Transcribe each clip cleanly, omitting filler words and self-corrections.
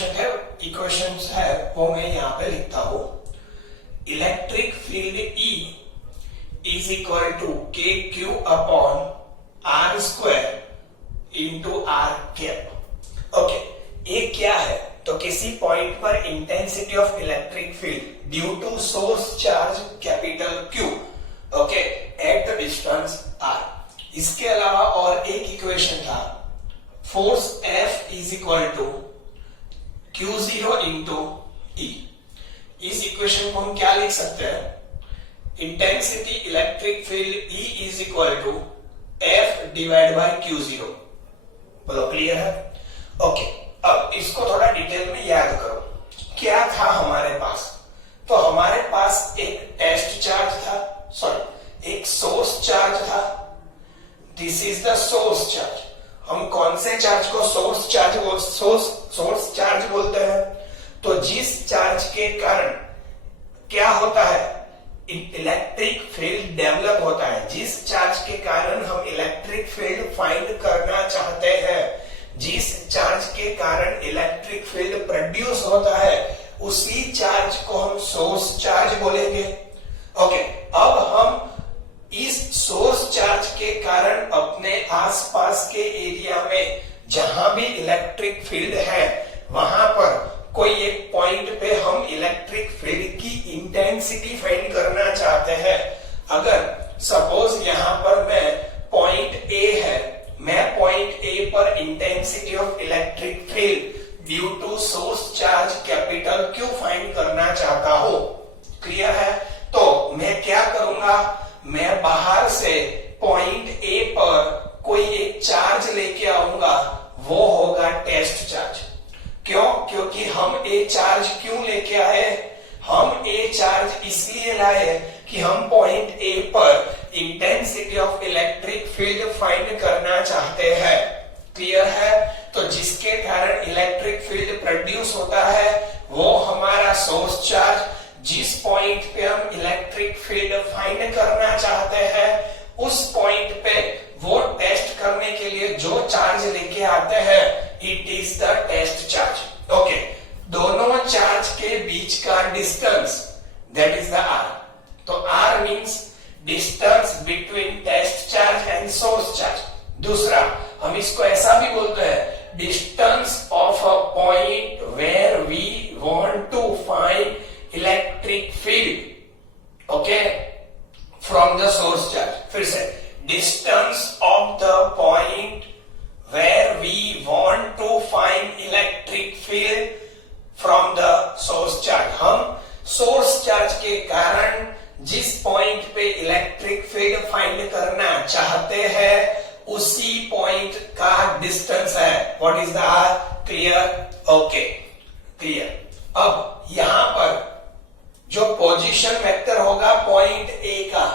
Equation है वो मैं यहाँ पे लिखता हूँ। Electric field E is equal to K Q upon R square into R cap. Okay, ये क्या है? तो किसी पॉइंट पर intensity of electric field due to source charge capital Q, okay, at the distance R। इसके अलावा और एक इक्वेशन था, force F is equal to Q0 into E। इस इक्वेशन को हम क्या लिख सकते हैं? Intensity electric field E is equal to F divide bye Q0। बोलो, क्लियर है? ओके, अब इसको थोड़ा डिटेल में याद करो। क्या था हमारे पास? तो हमारे पास एक टेस्ट चार्ज था, सॉरी एक सोर्स चार्ज था। This is the source charge. हम कौन से चार्ज को सोर्स चार्ज बोलते हैं? तो जिस चार्ज के कारण क्या होता है, इलेक्ट्रिक फील्ड डेवलप होता है। जिस चार्ज के कारण हम इलेक्ट्रिक फील्ड फाइंड करना चाहते हैं, जिस चार्ज के कारण इलेक्ट्रिक फील्ड प्रोड्यूस होता है, उसी चार्ज को हम सोर्स चार्ज बोलेंगे। ओके, अब हम इस सोर्स चार्ज के कारण अपने आसपास के एरिया में जहां भी इलेक्ट्रिक फील्ड है, वहां पर कोई एक पॉइंट पे हम इलेक्ट्रिक फील्ड की इंटेंसिटी फाइंड करना चाहते हैं। अगर सपोज यहां पर मैं पॉइंट ए है, मैं पॉइंट ए पर intensity of electric field due to source charge capital Q find करना चाहता हूं। क्लियर है? तो मैं क्या करूंगा, मैं बाहर से पॉइंट ए पर कोई एक चार्ज लेके आऊंगा, वो होगा टेस्ट चार्ज। क्यों? क्योंकि हम ए चार्ज क्यों लेके आए? हम ए चार्ज इसलिए लाए कि हम पॉइंट ए पर intensity of electric field find करना चाहते हैं। क्लियर है? तो जिसके कारण इलेक्ट्रिक फील्ड प्रोड्यूस होता है, वो हमारा सोर्स चार्ज। जिस पॉइंट पे हम इलेक्ट्रिक फील्ड फाइंड करना चाहते हैं, उस पॉइंट पे वो टेस्ट करने के लिए जो चार्ज लेके आते हैं, it is the test charge. Okay, दोनों चार्ज के बीच का distance, that is the R। तो R means distance between test charge and source charge. दूसरा, हम इसको ऐसा भी बोलते हैं, distance of a point where we want to find electric field, okay, from the source charge. फिर से, distance of the point where we want to find electric field from the source charge. हम source charge के कारण जिस point पे electric field find करना चाहते हैं, उसी पॉइंट का डिस्टेंस है। What is the R? Clear? Okay, clear. अब यहां पर जो पोजीशन वेक्टर होगा पॉइंट ए का,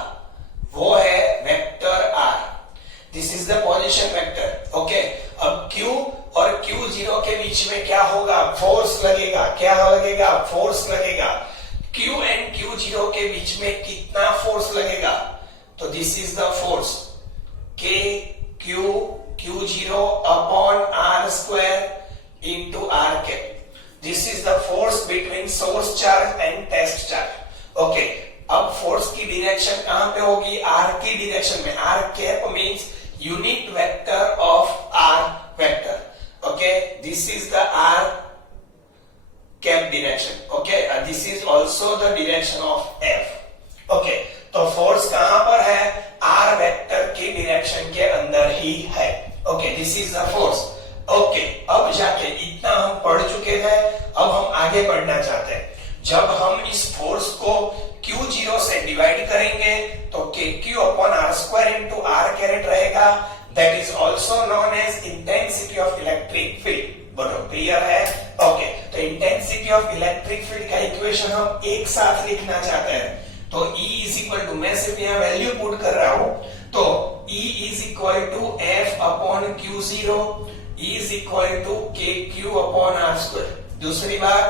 वो है vector R। This is the position vector. Okay, अब Q और Q0 के बीच में क्या होगा? फोर्स लगेगा। क्या लगेगा? फोर्स लगेगा। Q एंड Q0 के बीच में कितना फोर्स लगेगा? तो this is the force K Q Q0 upon R square into R cap. This is the force between source charge and test charge. Okay, अब फोर्स की डायरेक्शन कहां पे होगी? R की डायरेक्शन में। R cap means unit vector of R vector. Okay, this is the R cap direction. Okay, this is also the direction of F। Okay, तो force कहां पर है? R वेक्टर की डायरेक्शन के अंदर ही है। Okay, this is the force. Okay, अब जाके इतना हम पढ़ चुके थे, अब हम आगे बढ़ना चाहते हैं। जब हम इस फोर्स को Q0 से डिवाइड करेंगे, तो KQ upon R square into R caret रहेगा। That is also known as intensity of electric field. बोलो, क्लियर है? ओके, तो इंटेंसिटी ऑफ इलेक्ट्रिक फील्ड का इक्वेशन हम एक साथ लिखना चाहते हैं। तो E इज इक्वल टू, मैं सिर्फ यहाँ वैल्यू पुट कर रहा हूं, तो E is equal to F upon Q0 is equal to KQ upon R square. दूसरी बार,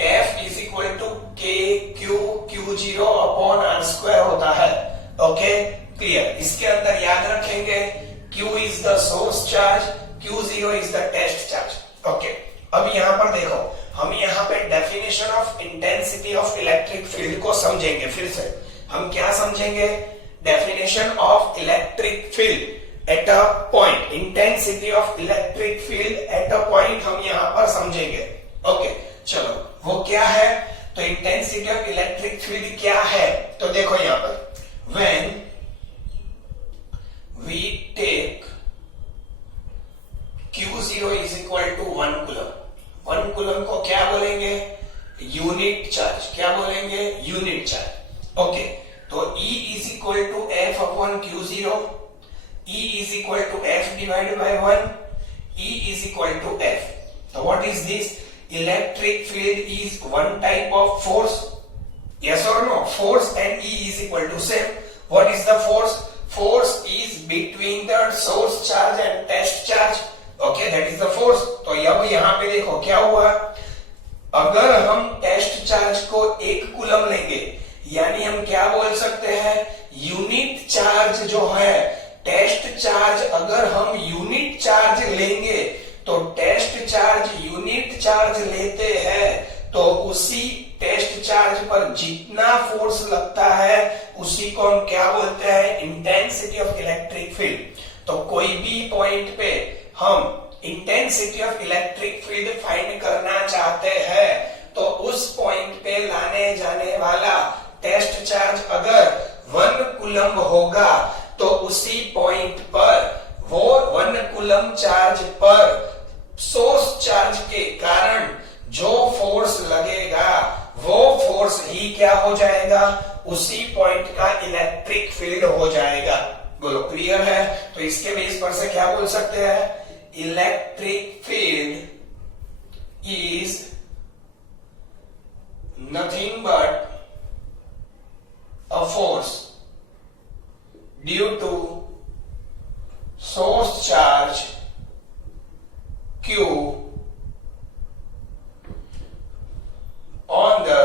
F is equal to KQ Q0 upon R square होता है। Okay, clear? इसके अंदर याद रखेंगे Q is the source charge, Q0 is the test charge. Okay, अब यहाँ पर देखो, हम यहाँ पे definition of intensity of electric field को समझेंगे। फिर से हम क्या समझेंगे? Definition of electric field at a point, intensity of electric field at a point हम यहाँ पर समझेंगे। ओके, चलो वो क्या है? तो इंटेंसिटी ऑफ इलेक्ट्रिक फील्ड क्या है? तो देखो यहाँ पर, when we take Q0 is equal to 1 coulomb, 1 coulomb को क्या बोलेंगे? Unit charge. क्या बोलेंगे? Unit charge. ओके, तो E is equal to F upon Q0, E is equal to F divide by 1, E is equal to F। तो what is this? Electric field is one type of force, yes or no? Force and E is equal to same. What is the force? Force is between the source charge and test charge. Okay, that is the force. तो अब यहाँ पे देखो क्या हुआ, अगर हम test charge को 1 कूलम लेंगे, यानी हम क्या बोल सकते हैं? यूनिट चार्ज जो है, टेस्ट चार्ज अगर हम यूनिट चार्ज लेंगे, तो टेस्ट चार्ज यूनिट चार्ज लेते हैं, तो उसी टेस्ट चार्ज पर जितना फोर्स लगता है उसी को हम क्या बोलते हैं? Intensity of electric field. तो कोई भी पॉइंट पे हम intensity of electric field find करना चाहते हैं, तो उस पॉइंट पे लाने जाने वाला टेस्ट चार्ज अगर 1 कूलम होगा, तो उसी पॉइंट पर वो 1 कूलम चार्ज पर सोर्स चार्ज के कारण जो फोर्स लगेगा, वो फोर्स ही क्या हो जाएगा? उसी पॉइंट का इलेक्ट्रिक फील्ड हो जाएगा। बोलो, क्लियर है? तो इसके बेस पर से क्या बोल सकते हैं? Electric field is nothing but a force due to source charge Q on the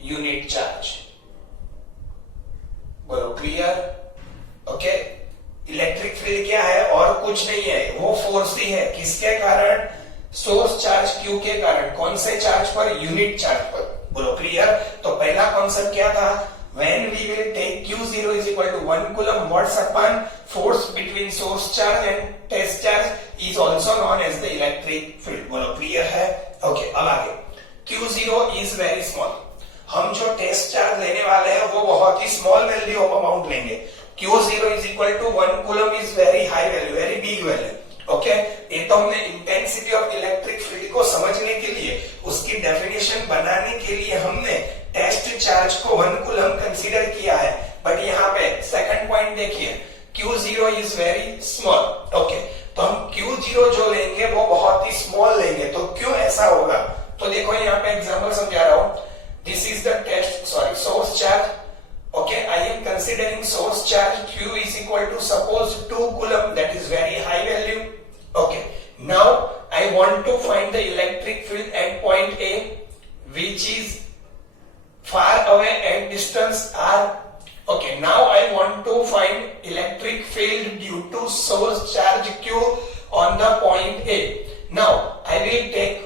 unit charge. बोलो, क्लियर? ओके, इलेक्ट्रिक फील्ड क्या है? और कुछ नहीं है, वो फोर्स ही है। किसके कारण? सोर्स चार्ज Q के कारण। कौन से चार्ज पर? यूनिट चार्ज पर। बोलो, क्लियर? तो पहला कॉन्सेप्ट क्या था? When we will take Q0 is equal to 1 coulomb, what's upon force between source charge and test charge is also known as the electric field. बोलो, क्लियर है? Okay, अब आगे। Q0 is very small. हम जो test charge लेने वाले हैं वो बहुत ही स्मॉल वैल्यू ऑफ अमाउंट लेंगे। Q0 is equal to 1 coulomb is very high value, very big value. Okay, ये तो हमने इंटेंसिटी ऑफ इलेक्ट्रिक फील्ड को समझने के लिए, उसकी डेफिनेशन बनाने के लिए हमने टेस्ट चार्ज को 1 कूलम कंसीडर किया है। बट यहाँ पे सेकंड पॉइंट देखिए, Q0 is very small. Okay, तो हम Q0 जो लेंगे वो बहुत ही स्मॉल लेंगे। तो क्यों ऐसा होगा? तो देखो यहाँ पे एग्जांपल समझा रहा हूं। This is the source charge. Okay, I am considering source charge Q is equal to suppose 2 coulomb, that is very high value. Okay, now I want to find the electric field at point A, which is far away at distance R. Okay, now I want to find electric field due to source charge Q on the point A. Now I will take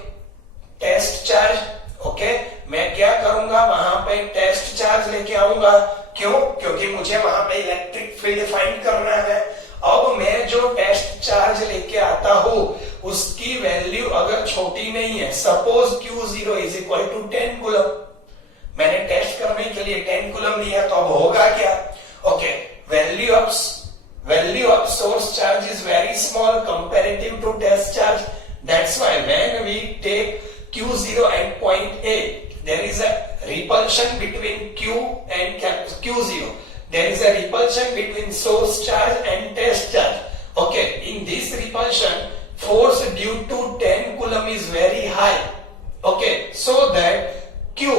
test charge. Okay, मैं क्या करूंगा? वहां पे test charge लेके आऊंगा। क्यों? क्योंकि मुझे वहां पे इलेक्ट्रिक फील्ड फाइंड करना है। अब मैं जो टेस्ट चार्ज लेके आता हूं उसकी वैल्यू अगर छोटी नहीं है, suppose Q0 is equal to 10 coulomb, मैंने टेस्ट करने के लिए 10 कूलम लिया, तो अब होगा क्या? Okay, value of source charge is very small comparative to test charge. That's why when we take Q0 at point A, there is a repulsion between Q and Q0. There is a repulsion between source charge and test charge. Okay, in this repulsion, force due to 10 coulomb is very high. Okay, so that Q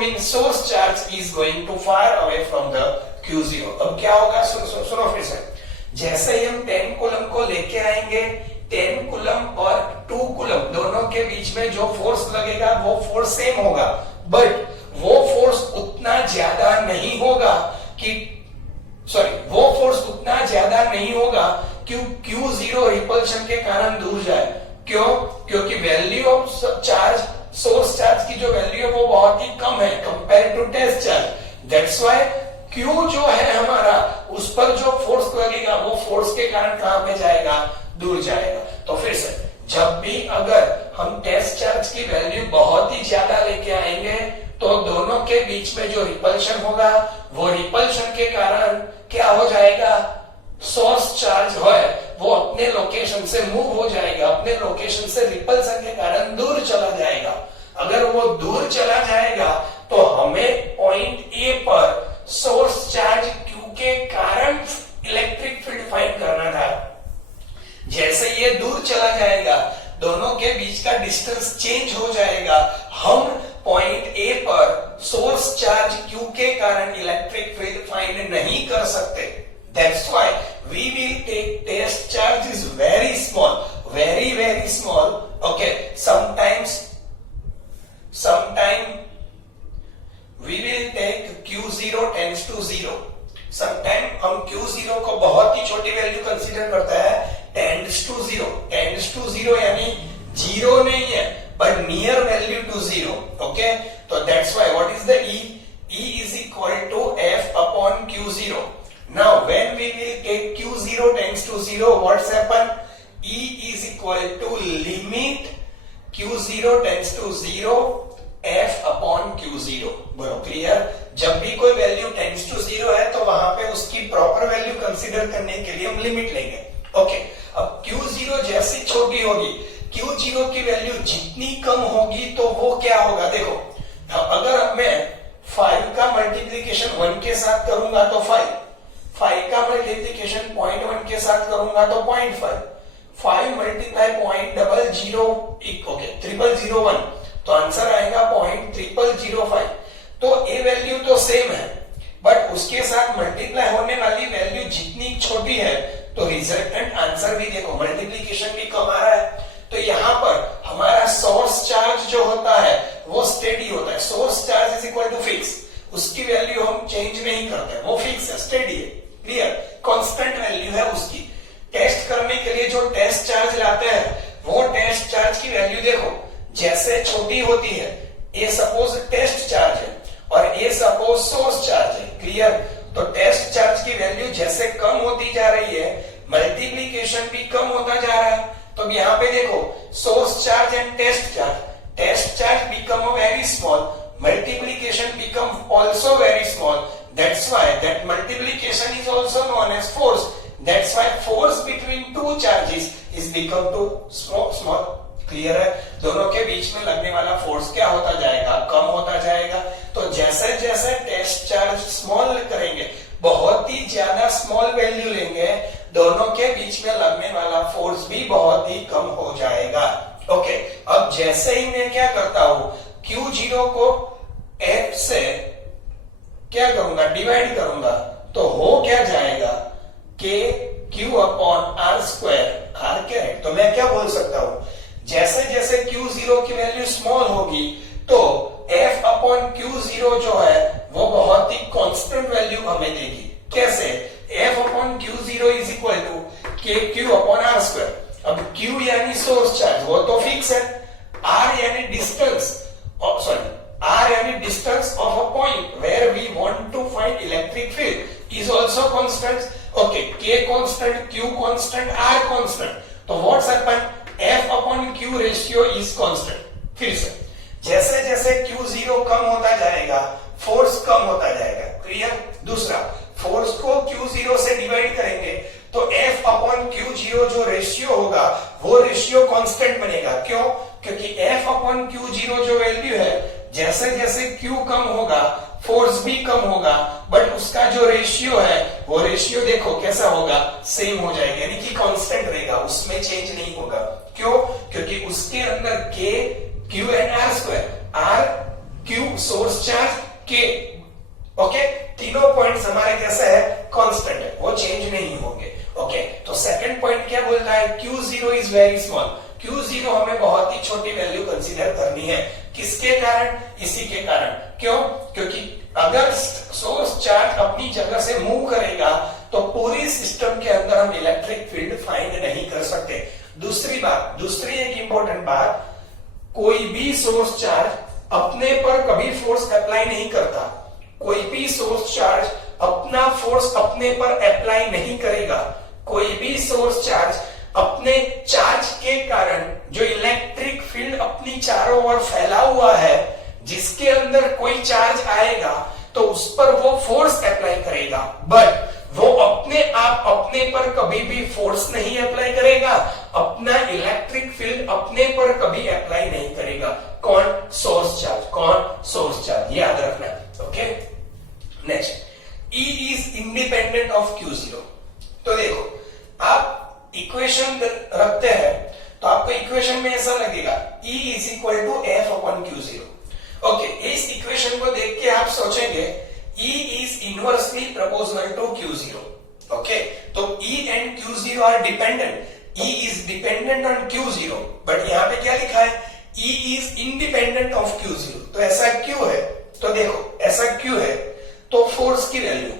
means source charge is going to far away from the Q0. अब क्या होगा? सुनो फिर से। जैसे ही हम 10 coulomb को लेके आएंगे, 10 कूलम और 2 कूलम दोनों के बीच में जो फोर्स लगेगा वो फोर्स सेम होगा, बट वो फोर्स उतना ज्यादा नहीं होगा कि सॉरी वो फोर्स उतना ज्यादा नहीं होगा कि Q0 रिपल्शन के कारण दूर जाए। क्यों? क्योंकि value of charge, source charge की जो वैल्यू है वो बहुत ही कम है compare to test charge. That's why Q जो है हमारा, उस पर जो फोर्स लगेगा वो फोर्स के कारण कहां पे जाएगा? दूर जाएगा। तो फिर से जब भी अगर हम टेस्ट चार्ज की वैल्यू बहुत ही ज्यादा लेके आएंगे तो दोनों के बीच में जो रिपल्शन होगा वो रिपल्शन के कारण क्या हो जाएगा? सोर्स चार्ज है वो अपने लोकेशन से मूव हो जाएगा, अपने लोकेशन से रिपल्शन के कारण दूर चला जाएगा। अगर वो दूर चला जाएगा तो हमें पॉइंट ए पर सोर्स चार्ज Q के कारण इलेक्ट्रिक फील्ड फाइंड करना था। जैसे ये दूर चला जाएगा, दोनों के बीच का डिस्टेंस चेंज हो जाएगा, हम पॉइंट ए पर सोर्स चार्ज Q के कारण इलेक्ट्रिक फील्ड फाइंड नहीं कर सकते। That's why we will take test charge is very small, very small. Okay, sometime we will take Q0 tends to 0. Sometime हम Q0 को बहुत ही छोटी वैल्यू कंसीडर करता है, tends to 0. Tends to 0 यानी 0 नहीं है but near value to 0. Okay, so that's why what is the E? E is equal to F upon Q0. Now when we will take Q0 tends to 0, what's happen? E is equal to limit Q0 tends to 0 F upon Q0. बरो clear? जब भी कोई value tends to 0 है तो वहां पे उसकी proper value consider करने के लिए हम लिमिट लेंगे। ओके, अब Q0 जैसी छोटी होगी, Q0 की वैल्यू जितनी कम होगी तो वो क्या होगा? देखो, अगर मैं 5 का मल्टीप्लीकेशन 1 के साथ करूंगा तो 5 का मल्टीप्लीकेशन 0.1 के साथ करूंगा तो 0.5, 5 मल्टीप्लाई 0.00, ओके 0001, तो आंसर आएगा 0.0005। तो ये वैल्यू तो सेम है बट उसके साथ मल्टीप्लाई होने वाली वैल्यू जितनी छोटी है तो रिजल्टेंट आंसर भी देखो मल्टीप्लीकेशन भी कम आ रहा है। तो यहाँ पर हमारा सोर्स चार्ज जो होता है वो स्टेडी होता है। Source charge is equal to fix, उसकी वैल्यू हम चेंज नहीं करते, वो फिक्स है, स्टेडी है, क्लियर, कांस्टेंट वैल्यू है उसकी। टेस्ट करने के लिए जो टेस्ट चार्ज लाते हैं वो टेस्ट चार्ज की वैल्यू देखो जैसे छोटी होती है, ये सपोज टेस्ट चार्ज है और ये सपोज सोर्स चार्ज है, क्लियर। तो टेस्ट चार्ज की वैल्यू जैसे कम होती जा रही है, मल्टीप्लीकेशन भी कम होता जा रहा है। तो यहाँ पे देखो source charge and test charge become very small, multiplication become also very small. That's why that multiplication is also known as force. That's why force between two charges is become too small. Clear है? दोनों के बीच में लगने वाला force क्या होता जाएगा? कम होता जाएगा। तो जैसे जैसे टेस्ट चार्ज स्मॉल करेंगे, बहुत ही ज्यादा स्मॉल वैल्यू लेंगे, दोनों के बीच में लगने वाला फोर्स भी बहुत ही कम हो जाएगा। ओके, अब जैसे ही मैं क्या करता हूं, Q0 को F से क्या करूंगा? डिवाइड करूंगा, तो हो क्या जाएगा? KQ upon R square, R caret. तो मैं क्या बोल सकता हूं? जैसे जैसे Q0 की वैल्यू स्मॉल होगी तो F अपॉन Q0 जो है वो बहुत ही कांस्टेंट वैल्यू हमें देगी। कैसे? F upon Q0 is equal to KQ upon R square. अब Q यानी सोर्स चार्ज, वो तो फिक्स है, R यानी डिस्टेंस, R यानी distance of a point where we want to find electric field is also constant. Okay, K constant, Q constant, R constant. तो what's happen? F upon Q ratio is constant. फिर से जैसे जैसे Q0 कम होता जाएगा force कम होता जाएगा, clear. दूसरा, फोर्स को Q0 से डिवाइड करेंगे तो F अपॉन Q0 जो रेशियो होगा वो रेशियो कांस्टेंट बनेगा। क्यों? क्योंकि F अपॉन Q0 जो वैल्यू है, जैसे जैसे Q कम होगा फोर्स भी कम होगा, बट उसका जो रेशियो है वो रेशियो देखो कैसा होगा? सेम हो जाएगा, यानी कि कांस्टेंट रहेगा, उसमें चेंज नहीं होगा। क्यों? क्योंकि उसके अंदर K, Q and R square, R, Q source charge, K, okay, तीनों पॉइंट्स हमारे कैसे है? कांस्टेंट है, वो चेंज नहीं होंगे। ओके, तो सेकंड पॉइंट क्या बोलता है? Q0 is very small. Q0 हमें बहुत ही छोटी वैल्यू कंसीडर करनी है। किसके कारण? इसी के कारण। क्यों? क्योंकि अगर सोर्स चार्ज अपनी जगह से मूव करेगा तो पूरी सिस्टम के अंदर हम इलेक्ट्रिक फील्ड फाइंड नहीं कर सकते। दूसरी एक इंपॉर्टेंट बात, कोई भी सोर्स चार्ज अपने पर कभी फोर्स अप्लाई नहीं करता। कोई भी सोर्स चार्ज अपना फोर्स अपने पर अप्लाई नहीं करेगा। कोई भी सोर्स चार्ज अपने चार्ज के कारण जो इलेक्ट्रिक फील्ड अपनी चारों ओर फैला हुआ है, जिसके अंदर कोई चार्ज आएगा तो उस पर वो फोर्स अप्लाई करेगा, बट वो अपने आप अपने पर कभी भी फोर्स नहीं अप्लाई करेगा, अपना इलेक्ट्रिक फील्ड अपने पर कभी अप्लाई नहीं करेगा। कौन? Source charge. कौन? Source charge. याद रखना। Okay, next, E is independent of Q0। तो देखो, आप इक्वेशन रखते हैं तो आपको इक्वेशन में ऐसा लगेगा E is equal to F upon Q0। Okay, इस इक्वेशन को देख के आप सोचेंगे E is inversely proportional to Q0. Okay, तो E and Q0 are dependent. E is dependent on Q0, but यहाँ पे क्या लिखा है? E is independent of Q0. तो ऐसा क्यों है? तो देखो, ऐसा क्यों है? तो फोर्स की value,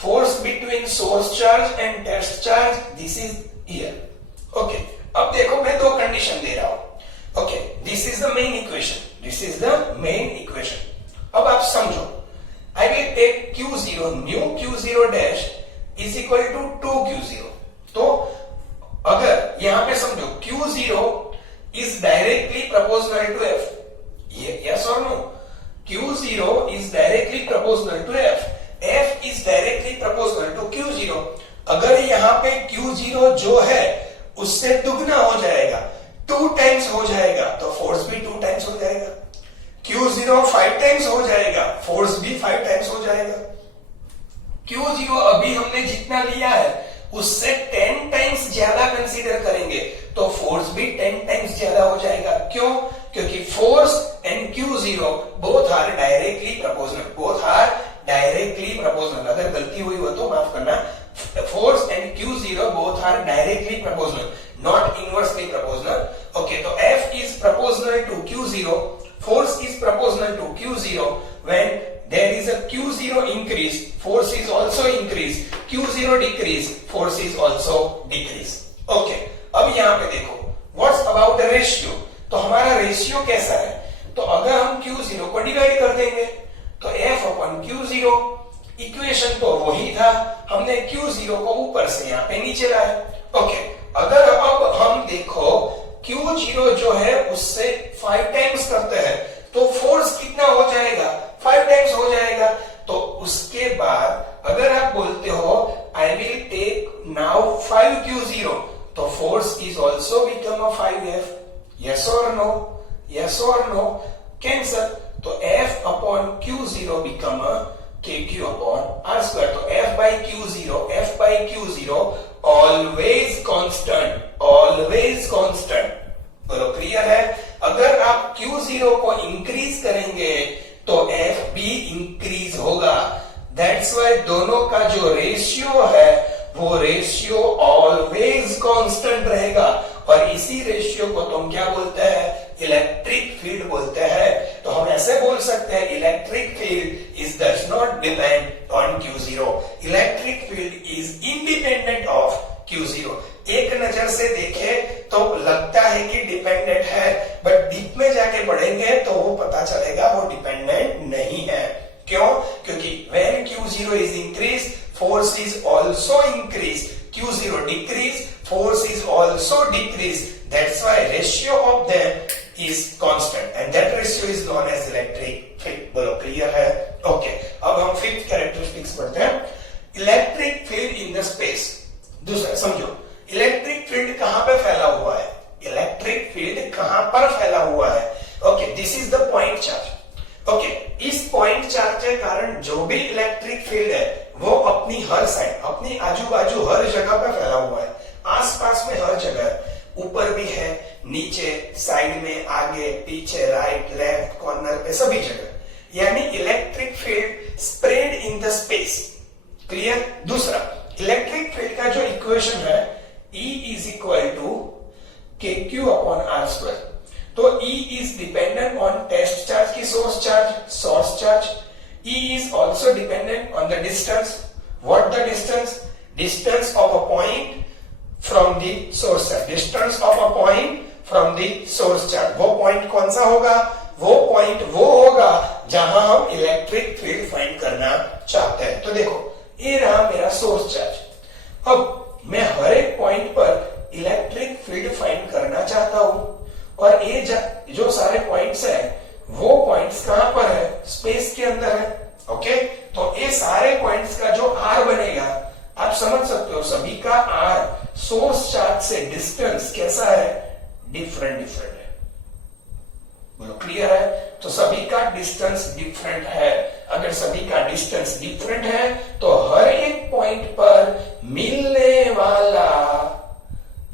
force between source charge and test charge, this is here. Okay, अब देखो मैं दो कंडीशन दे रहा हूं। Okay, this is the main equation, this is the main equation. अब आप समझो, I will take Q0, new Q0 dash is equal to 2Q0। तो अगर यहां पे समझो Q0 is directly proportional to F, yes or no? Q0 is directly proportional to F, F is directly proportional to Q0। अगर यहां पे Q0 जो है उससे दुगना हो जाएगा, 2 टाइम्स हो जाएगा, तो फोर्स भी 2 टाइम्स हो जाएगा। Q0 5 टाइम्स हो जाएगा, फोर्स भी 5 टाइम्स हो जाएगा। Q0 अभी हमने जितना लिया है उससे 10 टाइम्स ज्यादा कंसीडर करेंगे तो फोर्स भी 10 टाइम्स ज्यादा हो जाएगा। क्यों? क्योंकि force and Q0 both are directly proportional, both are directly proportional. अगर गलती हुई हो तो माफ करना। Force and Q0 both are directly proportional, not inversely proportional. Okay, तो F is proportional to Q0, force is proportional to Q0. When there is a Q0 increase, force is also increase. Q0 decrease, force is also decrease. Okay, अब यहां पे देखो, what's about the ratio? तो हमारा ratio कैसा है? तो अगर हम Q0 को डिवाइड कर देंगे तो F अपॉन Q0, इक्वेशन तो वही था, हमने Q0 को ऊपर से यहां पे नीचे लाए। ओके, अगर अब हम देखो Q0 जो है उससे 5 टाइम्स करते हैं तो फोर्स कितना हो जाएगा? 5 टाइम्स हो जाएगा। तो उसके बाद अगर आप बोलते हो I will take now 5Q0, तो force is also become a 5F। Yes और नो? यस और नो? कैंसर। तो F upon Q0 become a KQ upon R square. तो F by Q0 always constant, always constant. बोलो, clear है? अगर आप Q0 को इंक्रीज करेंगे तो F भी इंक्रीज होगा। दैट्स वाई दोनों का जो रेशियो है वो रेशियो ऑलवेज कांस्टेंट रहेगा, और इसी रेशियो को तुम क्या बोलते हैं? इलेक्ट्रिक फील्ड बोलते हैं। तो हम ऐसे बोल सकते हैं electric field is does not depend on Q0, electric field is independent of Q0। एक नजर से देखे तो लगता है कि डिपेंडेंट है, बट डीप में जाके पढ़ेंगे तो वो पता चलेगा वो डिपेंडेंट नहीं है। क्यों? क्योंकि when Q0 is increased, force is also increased. Q0 decrease, force is also decreased. That's why ratio of them is constant, and that ratio is known as electric field. बोलो, क्लियर है? Okay, अब हम fifth characteristics पढ़ते हैं, electric field in the space. दूसरा समझो, electric field कहां पे फैला हुआ है? इलेक्ट्रिक फील्ड कहां पर फैला हुआ है? Okay, this is the point charge. Okay, इस पॉइंट चार्ज के कारण जो भी इलेक्ट्रिक फील्ड है वो अपनी हर साइड, अपनी आजू बाजू हर जगह पे फैला हुआ है, आसपास में हर जगह, ऊपर भी है, नीचे, साइड में, आगे, पीछे, राइट, लेफ्ट, कॉर्नर पे, सभी जगह। यानी electric field spread in the space. Clear? दूसरा, इलेक्ट्रिक फील्ड का जो इक्वेशन है E is equal to KQ upon R square. तो E is dependent on test charge की source charge. E is also dependent on the distance. What the distance? Distance of a point from the source charge, distance of a point from the source charge. वो point कौन सा होगा? वो point वो होगा जहां हम इलेक्ट्रिक फील्ड फाइंड करना चाहते हैं। तो देखो ये रहा मेरा सोर्स चार्ज। अब मैं हर एक पॉइंट पर इलेक्ट्रिक फील्ड फाइंड करना चाहता हूं और ये जो सारे पॉइंट्स है वो पॉइंट्स कहां पर है? स्पेस के अंदर है। ओके, तो ये सारे पॉइंट्स का जो आर बनेगा आप समझ सकते हो सभी का आर सोर्स चार्ज से डिस्टेंस कैसा है? डिफरेंट डिफरेंट है। बोलो क्लियर है? तो सभी का डिस्टेंस डिफरेंट है। अगर सभी का डिस्टेंस डिफरेंट है तो हर एक पॉइंट पर मिलने वाला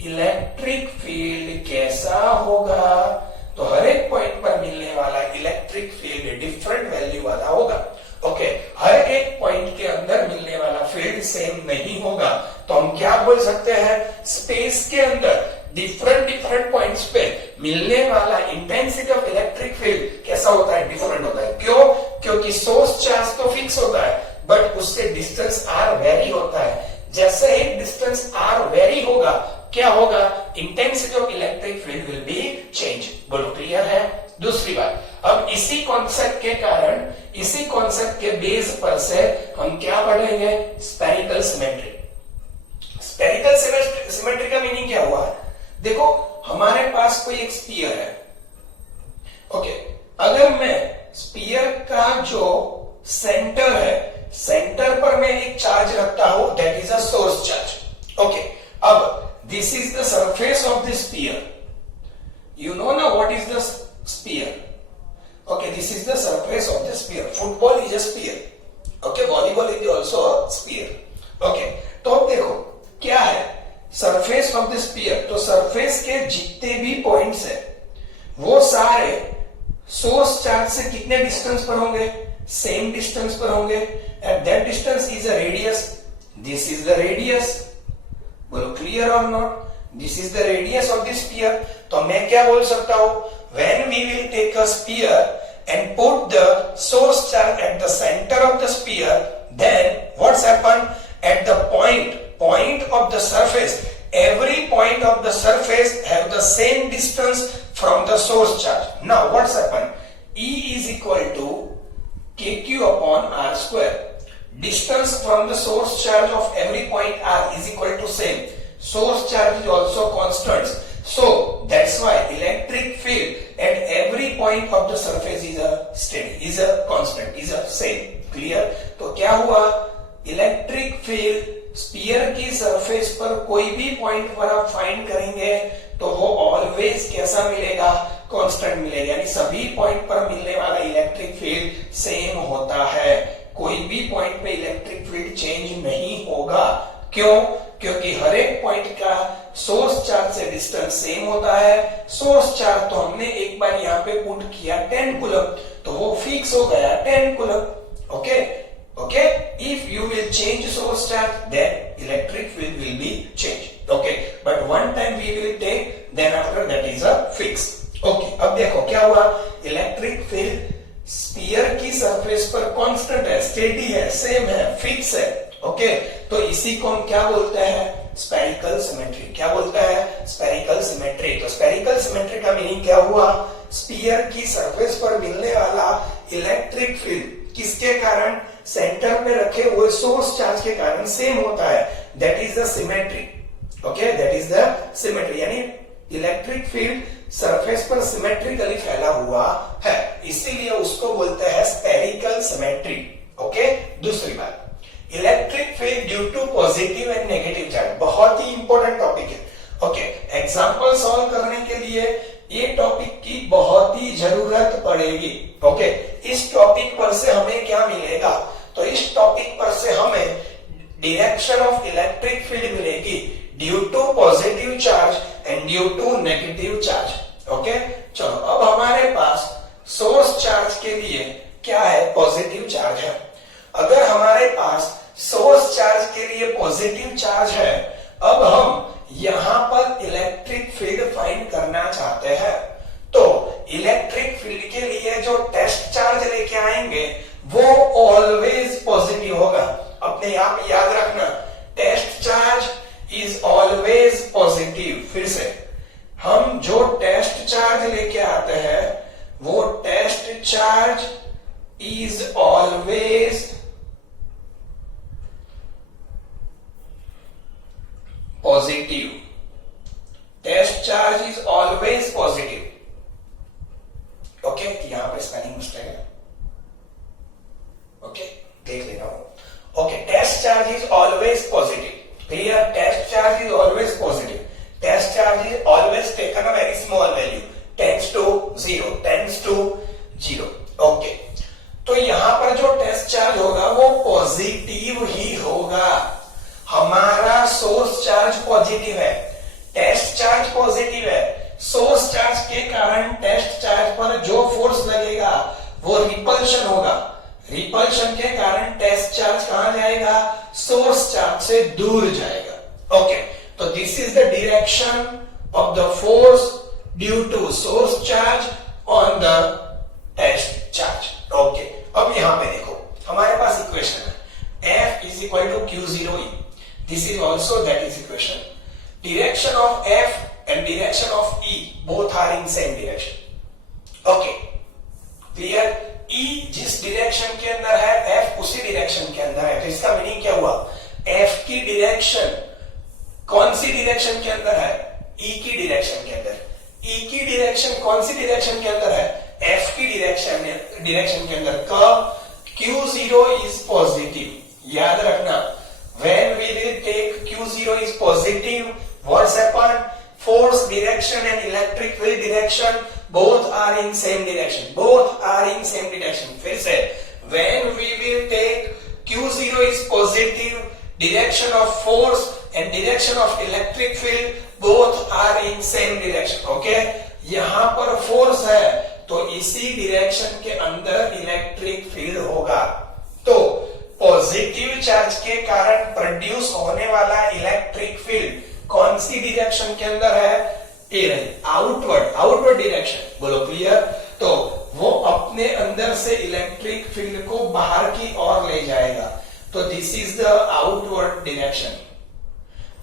इलेक्ट्रिक फील्ड कैसा होगा? तो हर एक पॉइंट पर मिलने वाला इलेक्ट्रिक फील्ड डिफरेंट वैल्यू वाला होगा। ओके, हर एक पॉइंट के अंदर मिलने वाला फील्ड सेम नहीं होगा। तो हम क्या बोल सकते हैं? स्पेस के अंदर डिफरेंट डिफरेंट पॉइंट्स पे मिलने वाला इंटेंसिटी ऑफ इलेक्ट्रिक फील्ड कैसा होता है? डिफरेंट होता है। क्यों? क्योंकि सोर्स चार्ज तो फिक्स होता है बट उससे डिस्टेंस आर वेरी होता है। जैसे ही डिस्टेंस आर वेरी होगा क्या होगा? Intensity of electric field will be change. बोलो क्लियर है? दूसरी बात, अब इसी कॉन्सेप्ट के कारण, इसी कॉन्सेप्ट के बेस पर से हम क्या पढ़ेंगे? Spherical symmetry. स्फेरिकल सिमेट्री का मीनिंग क्या हुआ? देखो हमारे पास कोई एक स्फीयर है। ओके, अगर मैं स्फीयर का जो सेंटर है, सेंटर पर मैं एक चार्ज रखता हूं, that is a source charge. Okay, अब this is the surface of the sphere. You know ना what is the sphere? Okay, this is the surface of the sphere. Football is a sphere. Okay, volleyball is also a sphere. Okay, तो अब देखो क्या है surface of the sphere. तो surface के जितने भी पॉइंट्स है वो सारे सोर्स चार्ज से कितने डिस्टेंस पर होंगे? सेम डिस्टेंस पर होंगे। At that distance is a radius. This is the radius. बोलो क्लियर और not? This is the radius of the sphere. तो मैं क्या बोल सकता हूं? When we will take a sphere and put the source charge at the center of the sphere, then what's happened? At the point of the surface, every point of the surface have the same distance from the source charge. Now what's happened? E is equal to kq upon r square. Distance from the source charge of every point r is equal to same. Source charge is also constant. So that's why electric field at every point of the surface is a steady, is a constant, is a same. Clear? तो क्या हुआ? Electric field sphere की surface पर कोई भी point पर आप find करेंगे तो वो ऑलवेज कैसा मिलेगा? कांस्टेंट मिलेगा। यानी सभी पॉइंट पर मिलने वाला इलेक्ट्रिक फील्ड सेम होता है। कोई भी पॉइंट पे इलेक्ट्रिक फील्ड चेंज नहीं होगा। क्यों? क्योंकि हर एक पॉइंट का सोर्स चार्ज से डिस्टेंस सेम होता है। सोर्स चार्ज तो हमने एक बार यहाँ पे पुट किया 10 कूलम, तो वो फिक्स हो गया 10 coulomb. Okay, okay, if you will change source charge then electric field will be change. Okay, but one time we will take, then after that is a fix. Okay, अब देखो क्या हुआ? Electric field sphere की surface पर constant है, steady है, same है, fix है। ओके, तो इसी को हम क्या बोलते हैं? Spherical symmetry. क्या बोलता है? Spherical symmetry. तो स्फेरिकल सिमेट्री का मीनिंग क्या हुआ? स्फीयर की सरफेस पर मिलने वाला इलेक्ट्रिक फील्ड किसके कारण? सेंटर में रखे हुए सोर्स चार्ज के कारण सेम होता है। That is the symmetry. Okay, that is the symmetry. यानी इलेक्ट्रिक फील्ड सरफेस पर सिमेट्रिकली फैला हुआ है, इसीलिए उसको बोलते हैं स्फेरिकल सिमेट्री। ओके, दूसरी बात, electric field due to positive and negative charge. बहुत ही इंपॉर्टेंट टॉपिक है। ओके, एग्जांपल सॉल्व करने के लिए ये टॉपिक की बहुत ही जरूरत पड़ेगी। ओके, इस टॉपिक पर से हमें क्या मिलेगा? तो इस टॉपिक पर से हमें डायरेक्शन ऑफ इलेक्ट्रिक फील्ड मिलेगी due to positive charge and due to negative charge. Okay, चलो अब हमारे पास सोर्स चार्ज के लिए क्या है? पॉजिटिव चार्ज है। अगर हमारे पास सोर्स चार्ज के लिए पॉजिटिव चार्ज है, अब हम यहां पर इलेक्ट्रिक फील्ड फाइंड करना चाहते हैं, तो इलेक्ट्रिक फील्ड के लिए जो टेस्ट चार्ज लेके आएंगे वो ऑलवेज पॉजिटिव होगा। अपने आप याद रखना, test positive, test charge is always positive. Okay, यहां पे स्पेलिंग मिस्टेक है, ओके देख लेना। Okay, test charge is always positive, clear. Test charge is always positive, test charge is always taken a very small value, tends to zero. Okay, तो यहां पर जो test charge होगा वो पॉजिटिव ही होगा। हमारा सोर्स चार्ज पॉजिटिव है, test charge positive है, सोर्स चार्ज के कारण टेस्ट चार्ज पर जो फोर्स लगेगा वो रिपल्शन होगा। रिपल्शन के कारण टेस्ट चार्ज कहां जाएगा? सोर्स चार्ज से दूर जाएगा। ओके, तो this is the direction of the force due to source charge on the test charge. Okay, अब यहां पे देखो हमारे पास इक्वेशन है F is equal to Q0E. This is also that is equation. Direction of F and direction of E both are in same direction. Okay, clear? E जिस direction के अंदर है F उसी डायरेक्शन के अंदर है। तो इसका मीनिंग क्या हुआ? F की डायरेक्शन कौन सी डायरेक्शन के अंदर है? E की डायरेक्शन के अंदर। E की डायरेक्शन कौन सी डायरेक्शन के अंदर है? F की डायरेक्शन के अंदर। कब? Q0 is positive. याद रखना, when we will take Q0 is positive, what's happen? Force direction and electric field direction both are in same direction. Both are in same direction. फिर से, when we will take Q0 is positive, direction of force and direction of electric field both are in same direction. Okay? यहां पर force है तो इसी direction के अंदर electric field होगा। तो पॉजिटिव चार्ज के कारण प्रोड्यूस होने वाला इलेक्ट्रिक फील्ड कौन सी डायरेक्शन के अंदर है? ये रही आउटवर्ड डायरेक्शन। बोलो क्लियर? तो वो अपने अंदर से इलेक्ट्रिक फील्ड को बाहर की ओर ले जाएगा। तो this is the outward direction,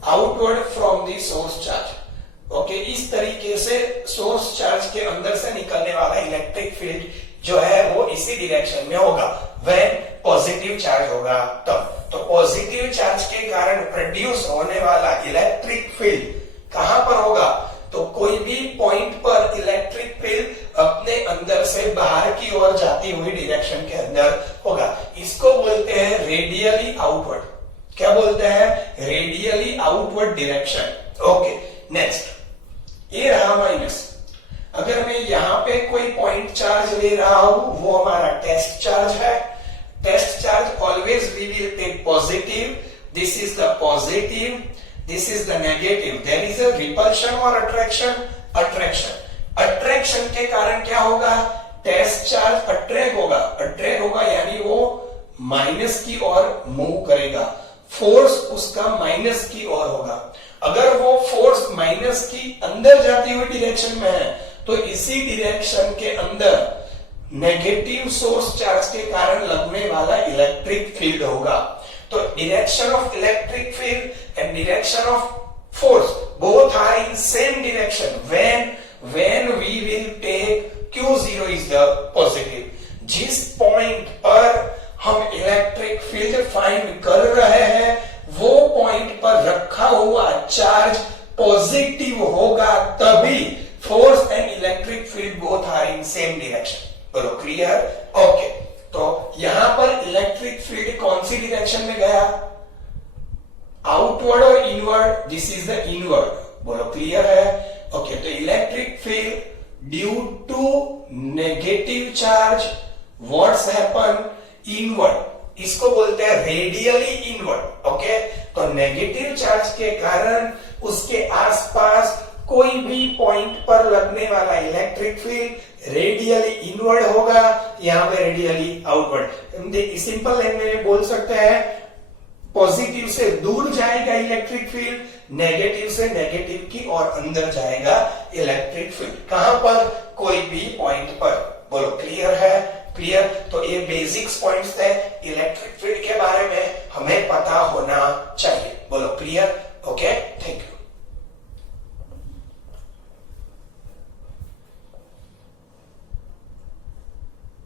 outward from the source charge. Okay, इस तरीके से सोर्स चार्ज के अंदर से निकलने वाला इलेक्ट्रिक फील्ड जो है वो इसी डायरेक्शन में होगा व्हेन पॉजिटिव चार्ज होगा तब। तो पॉजिटिव चार्ज के कारण प्रोड्यूस होने वाला इलेक्ट्रिक फील्ड कहां पर होगा? तो कोई भी पॉइंट पर इलेक्ट्रिक फील्ड अपने अंदर से बाहर की ओर जाती हुई डायरेक्शन के अंदर होगा। इसको बोलते हैं रेडियली आउटवर्ड। क्या बोलते हैं? Radially outward direction. Okay, next ये रहा माइनस। अगर मैं यहां पे कोई पॉइंट चार्ज ले रहा हूं, वो हमारा टेस्ट चार्ज है। Test charge always we will take positive, this is the positive, this is the negative. There is a repulsion और अट्रैक्शन। अट्रैक्शन के कारण क्या होगा? टेस्ट चार्ज अट्रैक्ट होगा यानी वो माइनस की ओर मूव करेगा, फोर्स उसका माइनस की ओर होगा। अगर वो फोर्स माइनस की अंदर जाती हुई डायरेक्शन में है तो इसी डायरेक्शन के अंदर नेगेटिव सोर्स चार्ज के कारण लगने वाला इलेक्ट्रिक फील्ड होगा। तो direction of electric field and direction of force both are in same direction when we will take Q0 is the positive. जिस पॉइंट पर हम इलेक्ट्रिक फील्ड फाइंड कर रहे हैं वो पॉइंट पर रखा हुआ चार्ज पॉजिटिव होगा, तभी force and electric field both are in same direction. बोलो क्लियर? ओके, तो यहां पर इलेक्ट्रिक फील्ड कौन सी डायरेक्शन में गया? आउटवर्ड और inward? This is the inward. बोलो क्लियर है? ओके, तो electric field due to negative charge what's happen? Inward. इसको बोलते हैं रेडियली इनवर्ड। ओके, तो नेगेटिव चार्ज के कारण उसके आसपास कोई भी पॉइंट पर लगने वाला इलेक्ट्रिक फील्ड रेडियली इनवर्ड होगा, यहां पे रेडियली आउटवर्ड। सिंपल लैंग्वेज में बोल सकते हैं पॉजिटिव से दूर जाएगा इलेक्ट्रिक फील्ड, नेगेटिव से नेगेटिव की और अंदर जाएगा इलेक्ट्रिक फील्ड। कहां पर? कोई भी पॉइंट पर। बोलो क्लियर है? क्लियर? तो ये बेसिक्स पॉइंट्स थे इलेक्ट्रिक फील्ड के बारे में, हमें पता होना चाहिए। बोलो क्लियर? ओके।